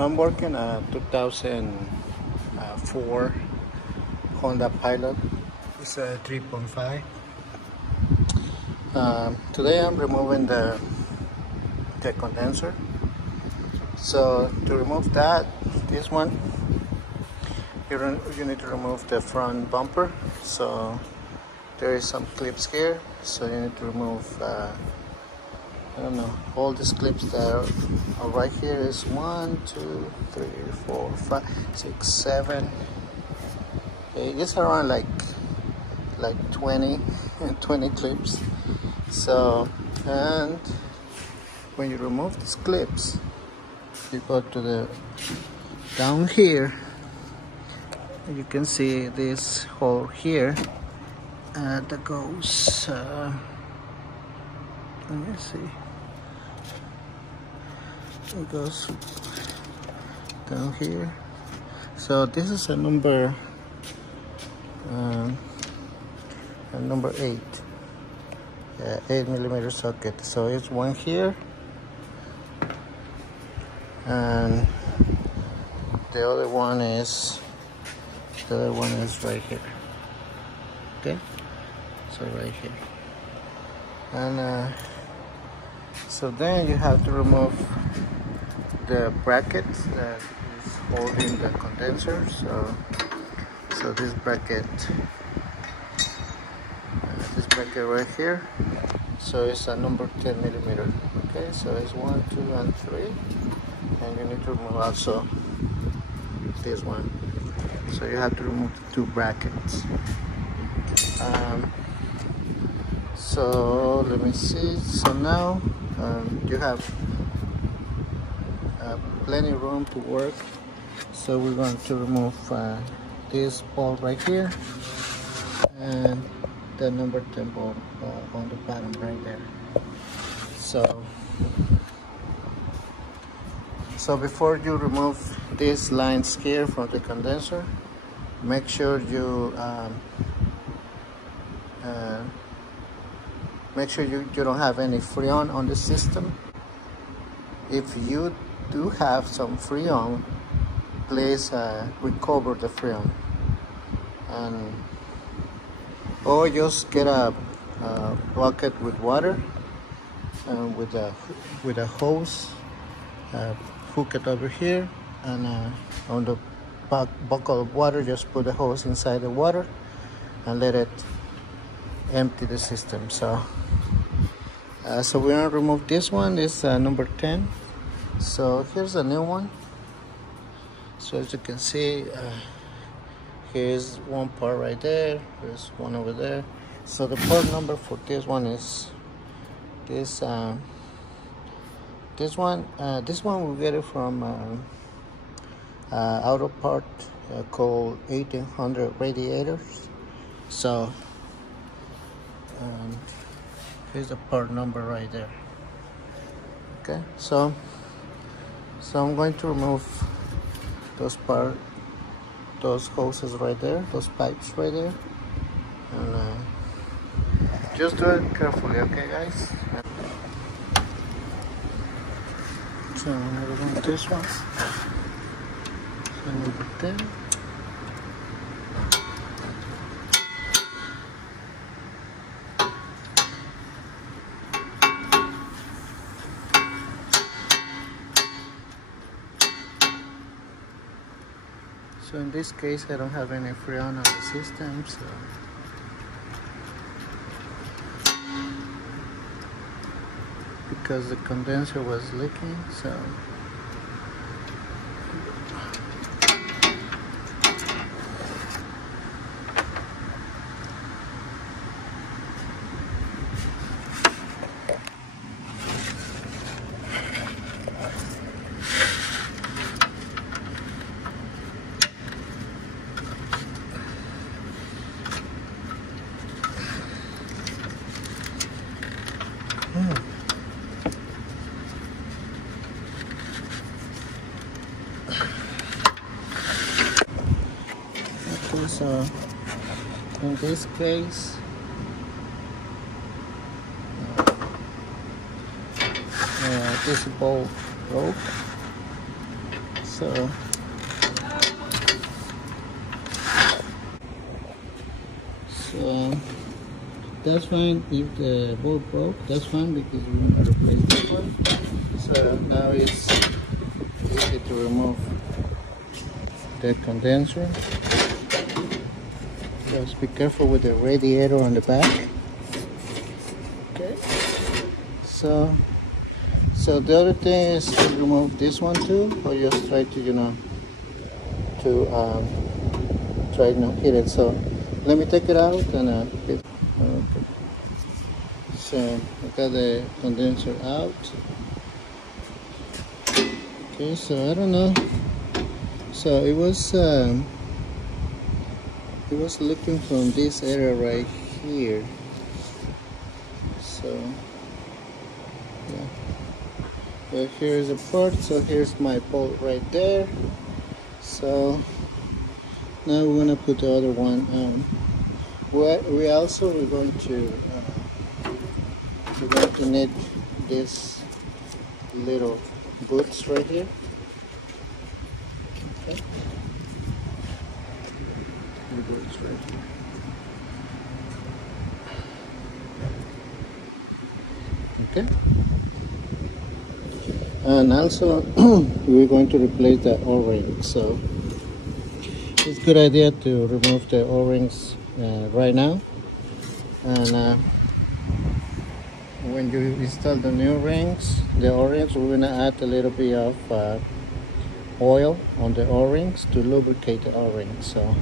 I'm working a 2004 Honda Pilot. It's a 3.5. Today I'm removing the condenser. So to remove this one, you need to remove the front bumper. So there is some clips here. So you need to remove I don't know, all these clips that are right here is 1, 2, 3, 4, 5, 6, 7, 8. It's around like 20 clips. So, and when you remove these clips, you go to the down here. You can see this hole here that goes. Let me see. It goes down here. So this is a number 8, 8mm socket. So it's one here, and the other one is right here. Okay, so right here, and so then you have to remove the bracket that is holding the condenser. So this bracket right here. So it's a number 10mm. Okay, so it's 1, 2, and 3, and you need to remove also this one. So you have to remove the 2 brackets. So let me see. So now you have plenty of room to work. So we're going to remove this bolt right here and the number 10 bolt on the bottom right there. So before you remove these lines here from the condenser, make sure you don't have any freon on the system. If you do have some freon, please recover the freon, or just get a bucket with water and with a hose, hook it over here, and on the bucket of water, just put the hose inside the water and let it empty the system. So we're gonna remove this one. This number 10. So here's a new one. So as you can see, here's one part right there, there's one over there. So the part number for this one is this one we get it from auto part called 1800 radiators. So here's the part number right there. Okay, so I'm going to remove those hoses right there, those pipes right there, and just do it carefully, okay guys? So I'm gonna remove this one. Remove it there. So in this case, I don't have any freon on the system, so because the condenser was leaking, so okay, so in this case this bolt broke, So that's fine. If the bolt broke, that's fine because we're going to replace this one. So now it's easy to remove the condenser. Just be careful with the radiator on the back. Okay. So the other thing is to remove this one too, or just try to try to hit it. So let me take it out and hit. Okay. So I got the condenser out. Okay, so I don't know. So it was looking from this area right here. So yeah, but here's a port. So here's my bolt right there. So now we're gonna put the other one on. We're going to need this little boots right here. Okay. The boots right here. Okay. And also we're going to replace the O-ring. So it's a good idea to remove the O-rings right now. And when you install the new rings, the O-rings, we're gonna add a little bit of oil on the O-rings to lubricate the O-rings. So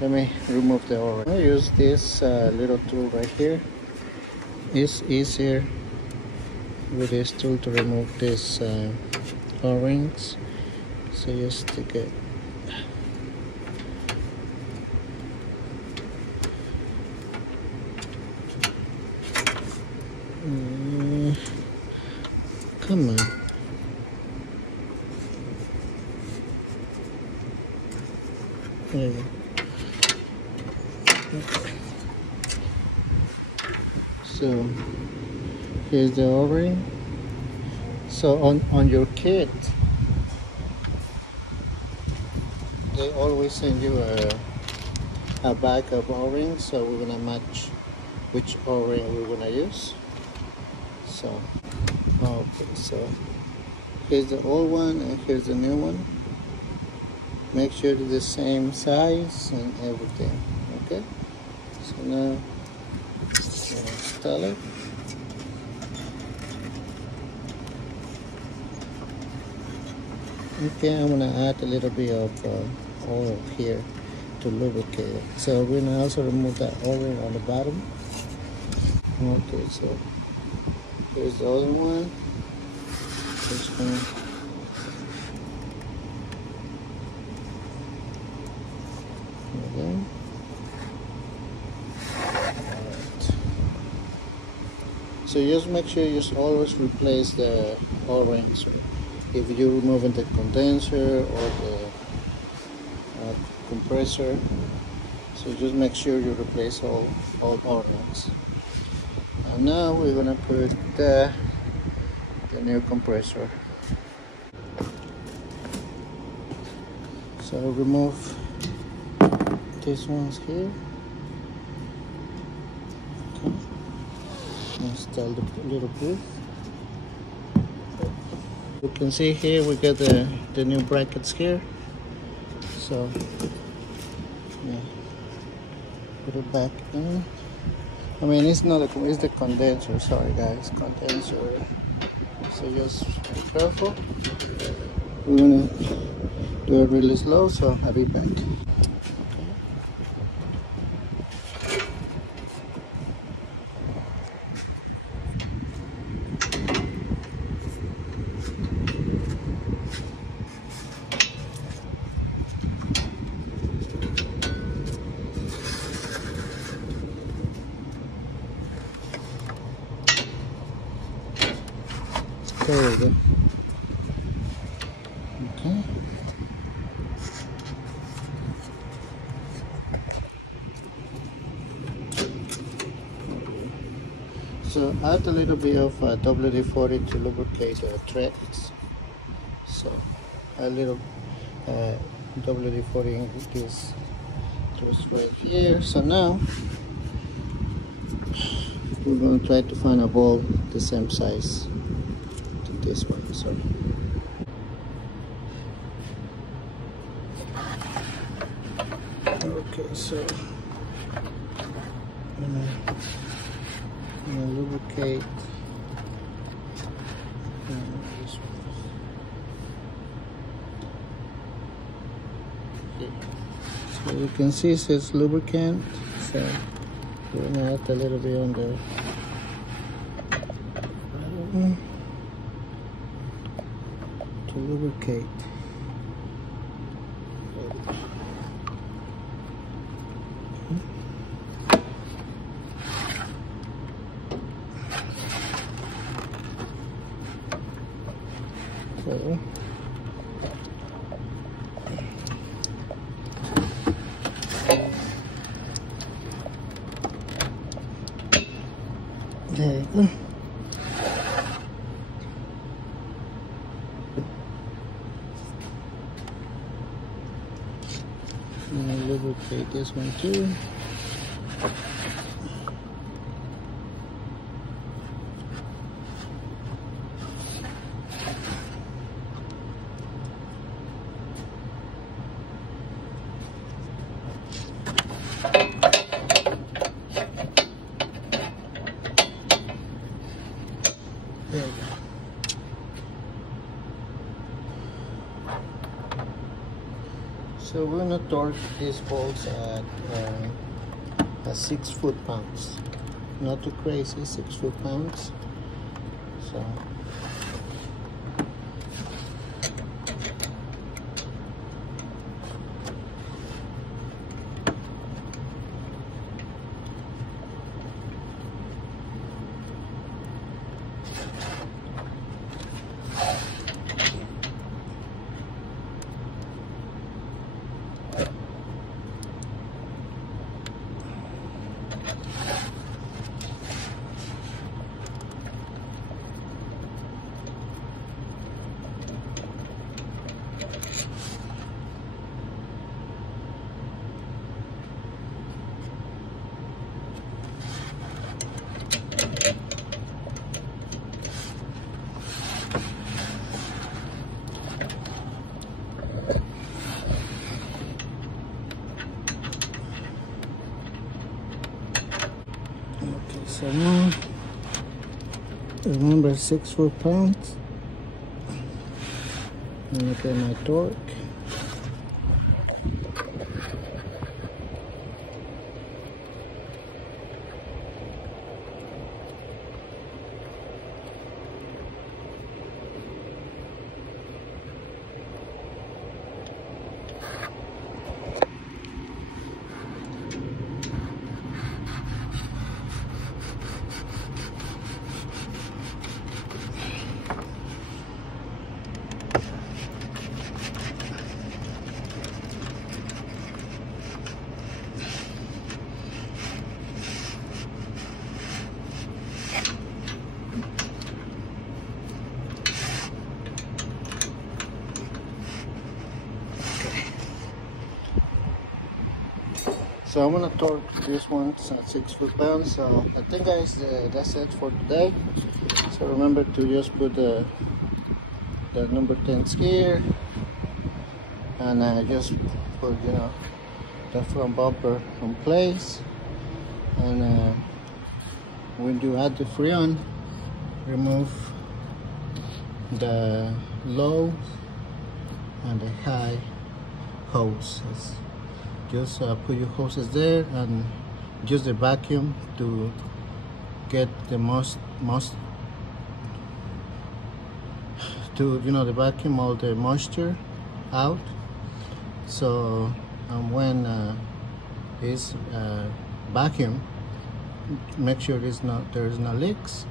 let me remove the O-ring. I use this little tool right here. It's easier with this tool to remove these O-rings. So just stick it. Come on. There you go. Okay. So here's the O-ring. So on your kit, they always send you a bag of O-rings. So we're gonna match which O-ring we're gonna use. So okay, so here's the old one and here's the new one. Make sure they're the same size and everything. Okay, so now install it. Okay, I'm gonna add a little bit of oil here to lubricate it. So we're gonna also remove that O-ring on the bottom. Okay, so here's the other one. Just gonna again. Alright. So just make sure you always replace the O-rings if you're removing the condenser or the compressor. So just make sure you replace all O-rings. And now we're gonna put the new compressor. So remove these ones here. Okay. Install the little booth. You can see here we got the new brackets here. So yeah, put it back in. I mean, it's not it's the condenser. Sorry guys, condenser. So just be careful. We're gonna do it really slow, so I'll be back. There we go. Okay. So add a little bit of WD-40 to lubricate the threads. So a little WD-40 in this just right here. So now we're going to try to find a ball the same size to this one. So okay, so I'm gonna lubricate this one. Okay. So you can see it says lubricant, so we're gonna add a little bit on the to lubricate. Okay. There you go. I'm gonna lubricate this one too. There you go. So we're gonna torque these bolts at 6 foot-pounds. Not too crazy, 6 foot-pounds. So so now, remember 6 foot-pounds. And look at my torque. So I'm gonna torque this one at 6 foot-pounds. So I think, guys, that's it for today. So remember to just put the number 10 gear, and just put the front bumper in place. And when you add the freon, remove the low and the high hoses. Just put your hoses there and use the vacuum to get the most to the vacuum all the moisture out. So when it's vacuum, make sure there's no leaks.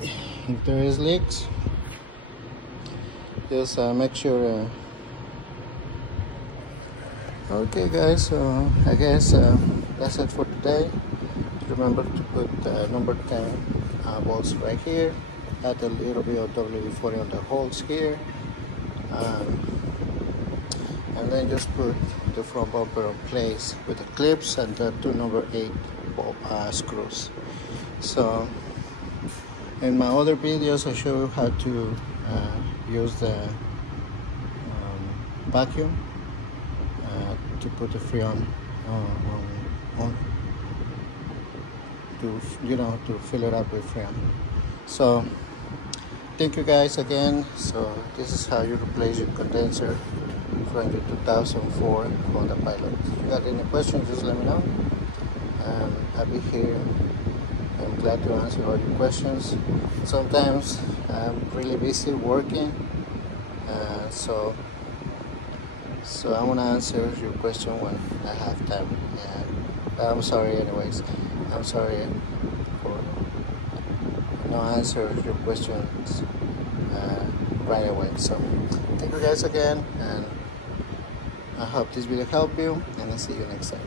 If there is leaks, just make sure. Okay, guys, so I guess that's it for today. Remember to put number 10 bolts right here. Add a little bit of WD-40 on the holes here. and then just put the front bumper in place with the clips and the two number 8 screws. So in my other videos I show you how to use the vacuum to put the freon on to, you know, to fill it up with freon. So thank you guys again. So this is how you replace your condenser from your 2004 Honda Pilot. If you got any questions, just let me know. I'll be here. I'm glad to answer all your questions. Sometimes I'm really busy working, so I want to answer your question when I have time. I'm sorry anyways. I'm sorry for not answer your questions right away. So thank you guys again, and I hope this video helped you, and I'll see you next time.